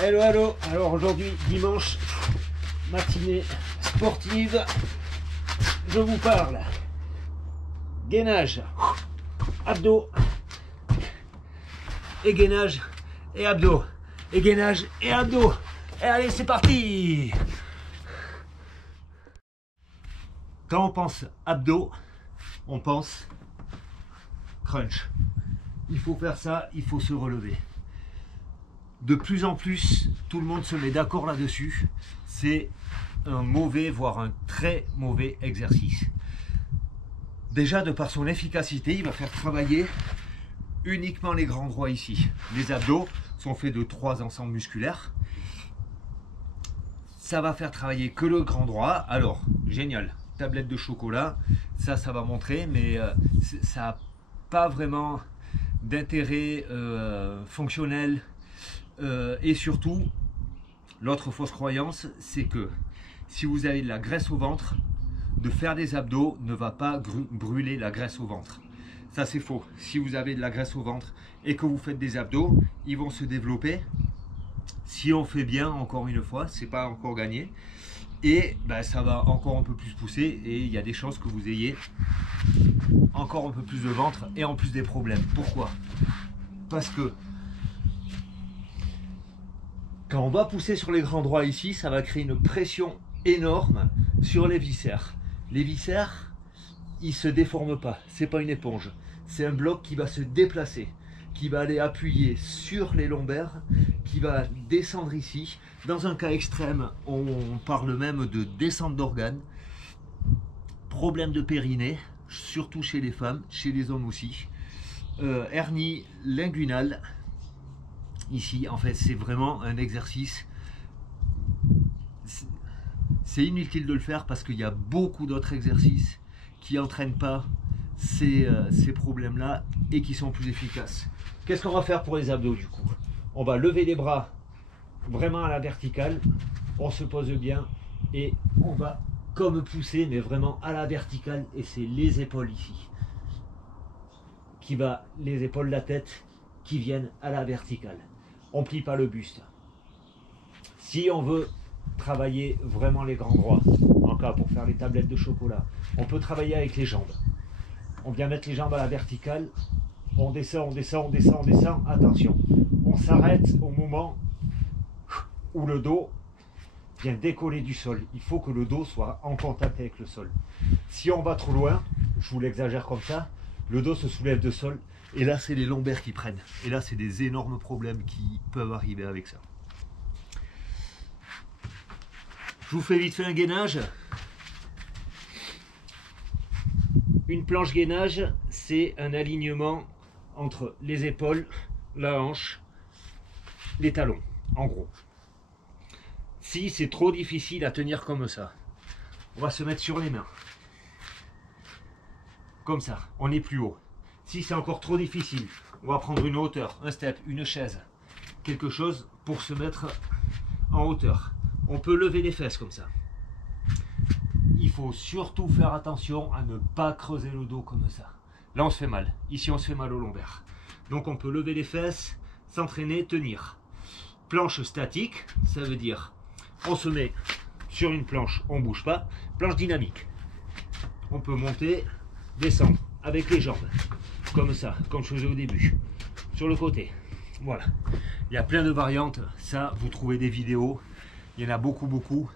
Hello, hello. Alors aujourd'hui, dimanche, matinée sportive, je vous parle gainage, abdos, et gainage, et abdos, et gainage, et abdos. Et allez, c'est parti. Quand on pense abdos, on pense crunch. Il faut faire ça, il faut se relever. De plus en plus, tout le monde se met d'accord là-dessus. C'est un mauvais, voire un très mauvais exercice. Déjà, de par son efficacité, il va faire travailler uniquement les grands droits ici. Les abdos sont faits de 3 ensembles musculaires. Ça va faire travailler que le grand droit. Alors, génial, tablette de chocolat, ça va montrer, mais ça n'a pas vraiment d'intérêt fonctionnel. Et surtout, l'autre fausse croyance, c'est que si vous avez de la graisse au ventre, de faire des abdos ne va pas brûler la graisse au ventre. Ça, c'est faux. Si vous avez de la graisse au ventre et que vous faites des abdos, ils vont se développer. Si on fait bien, encore une fois, c'est pas encore gagné. Et ben, ça va encore un peu plus pousser et il y a des chances que vous ayez encore un peu plus de ventre et en plus des problèmes. Pourquoi? Parce que quand on va pousser sur les grands droits ici, ça va créer une pression énorme sur les viscères. Les viscères, ils ne se déforment pas, c'est pas une éponge. C'est un bloc qui va se déplacer, qui va aller appuyer sur les lombaires, qui va descendre ici. Dans un cas extrême, on parle même de descente d'organes, problème de périnée, surtout chez les femmes, chez les hommes aussi, hernie linguinale. Ici, en fait, c'est vraiment un exercice. C'est inutile de le faire parce qu'il y a beaucoup d'autres exercices qui n'entraînent pas ces problèmes-là et qui sont plus efficaces. Qu'est-ce qu'on va faire pour les abdos du coup? On va lever les bras vraiment à la verticale, on se pose bien et on va comme pousser, mais vraiment à la verticale, et c'est les épaules ici. Les épaules, la tête qui viennent à la verticale. On ne plie pas le buste. Si on veut travailler vraiment les grands droits, en cas pour faire les tablettes de chocolat, on peut travailler avec les jambes. On vient mettre les jambes à la verticale, on descend, on descend, on descend, on descend, attention. On s'arrête au moment où le dos vient décoller du sol. Il faut que le dos soit en contact avec le sol. Si on va trop loin, je vous l'exagère comme ça, le dos se soulève de sol. Et là, c'est les lombaires qui prennent. Et là, c'est des énormes problèmes qui peuvent arriver avec ça. Je vous fais vite fait un gainage. Une planche gainage, c'est un alignement entre les épaules, la hanche, les talons, en gros. Si c'est trop difficile à tenir comme ça, on va se mettre sur les mains. Comme ça, on est plus haut. Si c'est encore trop difficile, on va prendre une hauteur, un step, une chaise, quelque chose pour se mettre en hauteur. On peut lever les fesses comme ça. Il faut surtout faire attention à ne pas creuser le dos comme ça. Là, on se fait mal. Ici, on se fait mal au lombaire. Donc, on peut lever les fesses, s'entraîner, tenir. Planche statique, ça veut dire on se met sur une planche, on ne bouge pas. Planche dynamique. On peut monter, descendre avec les jambes. Comme ça, comme je faisais au début, sur le côté. Voilà. Il y a plein de variantes. Ça, vous trouvez des vidéos. Il y en a beaucoup, beaucoup.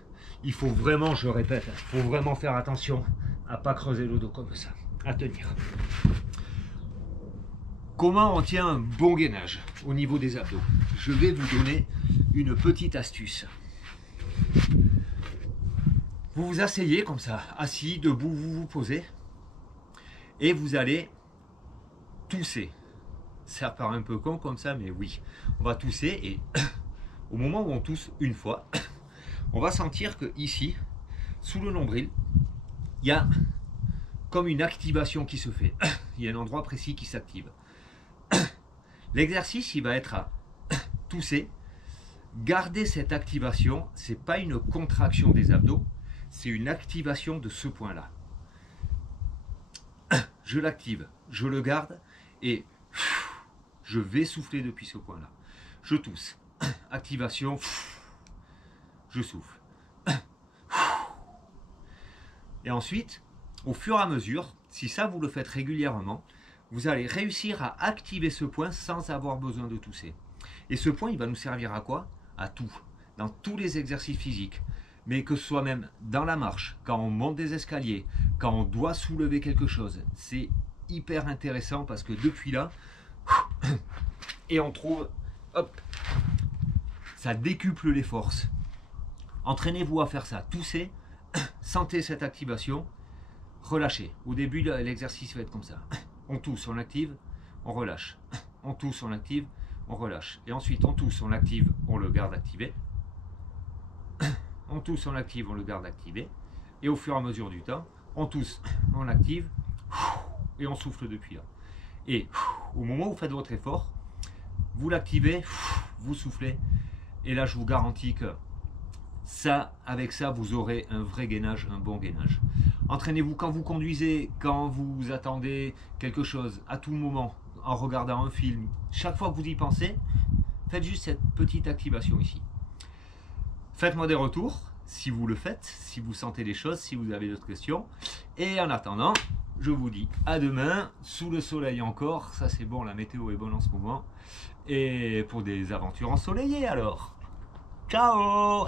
Il faut vraiment, je répète, il faut vraiment faire attention à ne pas creuser le dos comme ça, à tenir. Comment on tient un bon gainage au niveau des abdos? Je vais vous donner une petite astuce. Vous vous asseyez comme ça, assis, debout, vous vous posez, et vous allez tousser. Ça paraît un peu con comme ça, mais oui. On va tousser et au moment où on tousse une fois, on va sentir que ici, sous le nombril, il y a comme une activation qui se fait. Il y a un endroit précis qui s'active. L'exercice, il va être à tousser, garder cette activation. C'est pas une contraction des abdos, c'est une activation de ce point-là. Je l'active, je le garde et je vais souffler depuis ce point-là. Je tousse. activation, je souffle. Et ensuite, au fur et à mesure, si ça vous le faites régulièrement, vous allez réussir à activer ce point sans avoir besoin de tousser. Et ce point, il va nous servir à quoi? À tout, dans tous les exercices physiques. Mais que ce soit même dans la marche, quand on monte des escaliers, quand on doit soulever quelque chose. C'est hyper intéressant parce que depuis là, et on trouve, hop, ça décuple les forces. Entraînez-vous à faire ça, toussez, sentez cette activation, relâchez. Au début, l'exercice va être comme ça. On tousse, on active, on relâche. On tousse, on active, on relâche. Et ensuite, on tousse, on active, on le garde activé. On tousse, on active, on le garde activé. Et au fur et à mesure du temps, on tousse, on active, et on souffle depuis là. Et au moment où vous faites votre effort, vous l'activez, vous soufflez. Et là, je vous garantis que ça, avec ça, vous aurez un vrai gainage, un bon gainage. Entraînez-vous quand vous conduisez, quand vous attendez quelque chose, à tout moment, en regardant un film. Chaque fois que vous y pensez, faites juste cette petite activation ici. Faites-moi des retours, si vous le faites, si vous sentez des choses, si vous avez d'autres questions. Et en attendant, je vous dis à demain, sous le soleil encore. Ça c'est bon, la météo est bonne en ce moment. Et pour des aventures ensoleillées alors. Ciao!